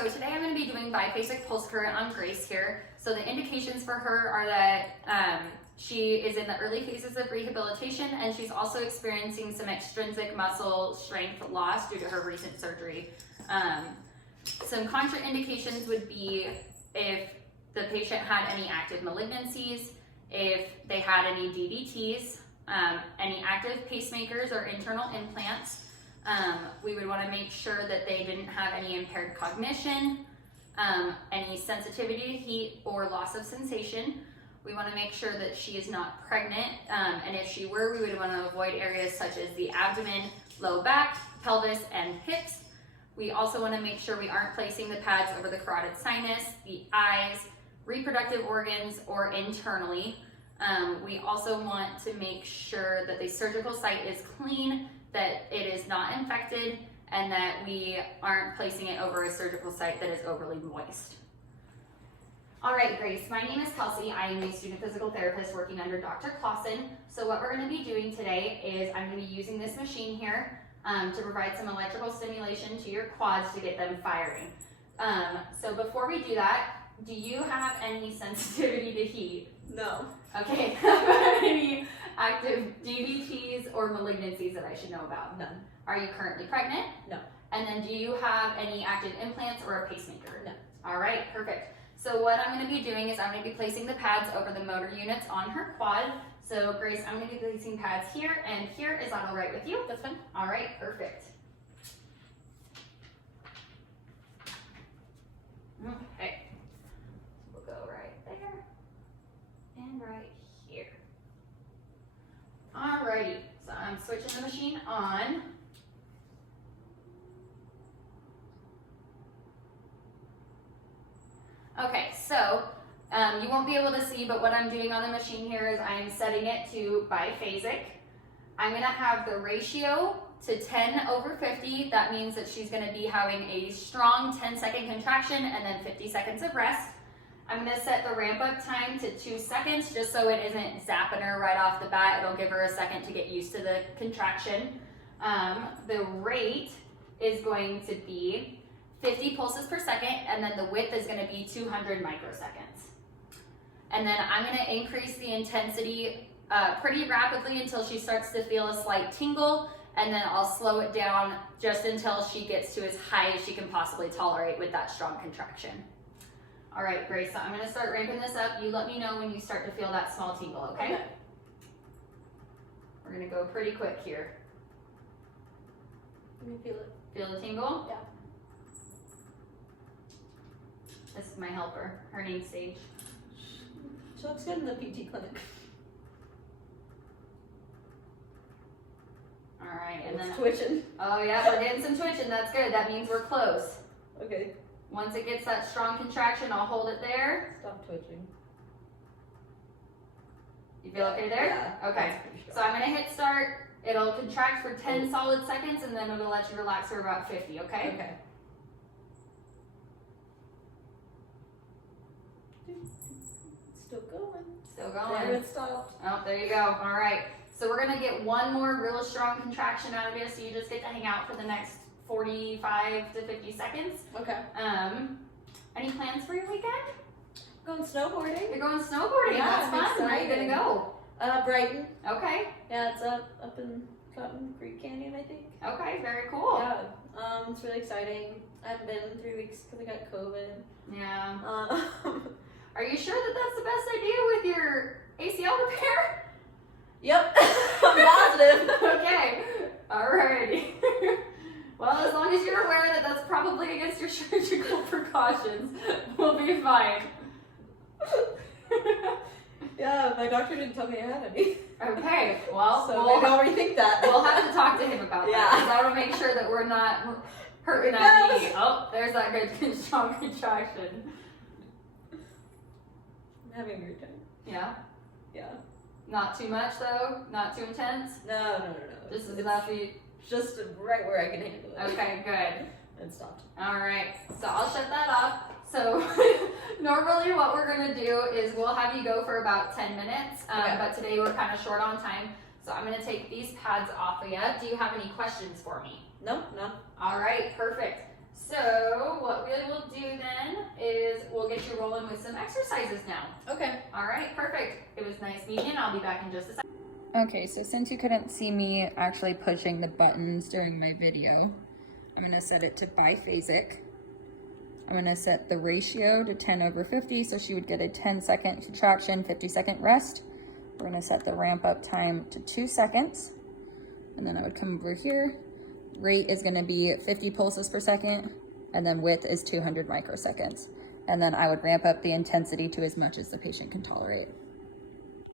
so today I'm going to be doing biphasic pulse current on Grace here. So the indications for her are that she is in the early phases of rehabilitation, and she's also experiencing some extrinsic muscle strength loss due to her recent surgery. Some contraindications would be if the patient had any active malignancies, if they had any DVTs, any active pacemakers or internal implants. We would want to make sure that they didn't have any impaired cognition, any sensitivity to heat or loss of sensation. We want to make sure that she is not pregnant, and if she were, we would want to avoid areas such as the abdomen, low back, pelvis, and hips. We also want to make sure we aren't placing the pads over the carotid sinus, the eyes, reproductive organs, or internally. We also want to make sure that the surgical site is clean, that it is not infected, and that we aren't placing it over a surgical site that is overly moist. All right, Grace, my name is Kelsey. I am a student physical therapist working under Dr. Clausen. So what we're going to be doing today is I'm going to be using this machine here to provide some electrical stimulation to your quads to get them firing. So before we do that, do you have any sensitivity to heat? No. Okay, how about any active DVTs or malignancies that I should know about? None. Are you currently pregnant? No. And then do you have any active implants or a pacemaker? No. All right, perfect. So what I'm going to be doing is I'm going to be placing the pads over the motor units on her quad. So Grace, I'm going to be placing pads here and here. Is that all right with you? That's fine. All right, perfect. Okay. We'll go right there and right here. Alrighty, so I'm switching the machine on. Okay, so you won't be able to see, but what I'm doing on the machine here is I'm setting it to biphasic. I'm going to have the ratio to 10/50. That means that she's going to be having a strong 10-second contraction and then 50 seconds of rest. I'm going to set the ramp up time to 2 seconds just so it isn't zapping her right off the bat. It'll give her a second to get used to the contraction. The rate is going to be 50 pulses per second, and then the width is going to be 200 microseconds. And then I'm going to increase the intensity pretty rapidly until she starts to feel a slight tingle, and then I'll slow it down just until she gets to as high as she can possibly tolerate with that strong contraction. All right, Grace, so I'm going to start ramping this up. You let me know when you start to feel that small tingle, okay? We're going to go pretty quick here. Let me feel it. Feel the tingle? Yeah. This is my helper. Her name's Sage. She looks good in the PT clinic. All right, and It's then twitching. oh yeah, we're getting some twitching. That's good. That means we're close. Okay. Once it gets that strong contraction, I'll hold it there. Stop twitching. You feel okay there? Yeah. Okay. So I'm gonna hit start. It'll contract for 10 solid seconds, and then it'll let you relax for about 50. Okay. Okay. Still going. Still going. There it stopped. Oh, there you go. All right. So we're gonna get one more real strong contraction out of you. So you just get to hang out for the next 45 to 50 seconds. Okay. Any plans for your weekend? Going snowboarding. You're going snowboarding. Yeah, That's I'm fun. Where are you gonna excited. go? Brighton. Okay. Yeah, it's up in Cotton Creek Canyon, I think. Okay. Very cool. Yeah. It's really exciting. I haven't been in 3 weeks because I got COVID. Yeah. Um, Are you sure that that's the best idea with your ACL repair? Yep. I'm positive. Okay. Alrighty. Well, as long as you're aware that that's probably against your surgical precautions, we'll be fine. Yeah, my doctor didn't tell me I had any. Okay. Well, So maybe I'll rethink that. we'll have to talk to him about that. Yeah. 'Cause I want to make sure that we're not hurting that knee. Oh, there's that good strong contraction. I'm having a great time. Yeah. Yeah. Not too much though. Not too intense. No. This is It's enough for you. just right where I can handle it. Okay. Good. And stopped. All right, so I'll shut that off. So normally what we're gonna do is we'll have you go for about 10 minutes, Okay. but today we're kind of short on time. So I'm gonna take these pads off of you. Do you have any questions for me? No, no. All right, perfect. So what we will do you roll in with some exercises now. Okay. All right, perfect. It was nice meeting you. I'll be back in just a second. Okay, so since you couldn't see me actually pushing the buttons during my video, I'm gonna set it to biphasic. I'm gonna set the ratio to 10/50, so she would get a 10-second contraction, 50-second rest. We're gonna set the ramp up time to 2 seconds. And then I would come over here. Rate is gonna be 50 pulses per second, and then width is 200 microseconds. And then I would ramp up the intensity to as much as the patient can tolerate.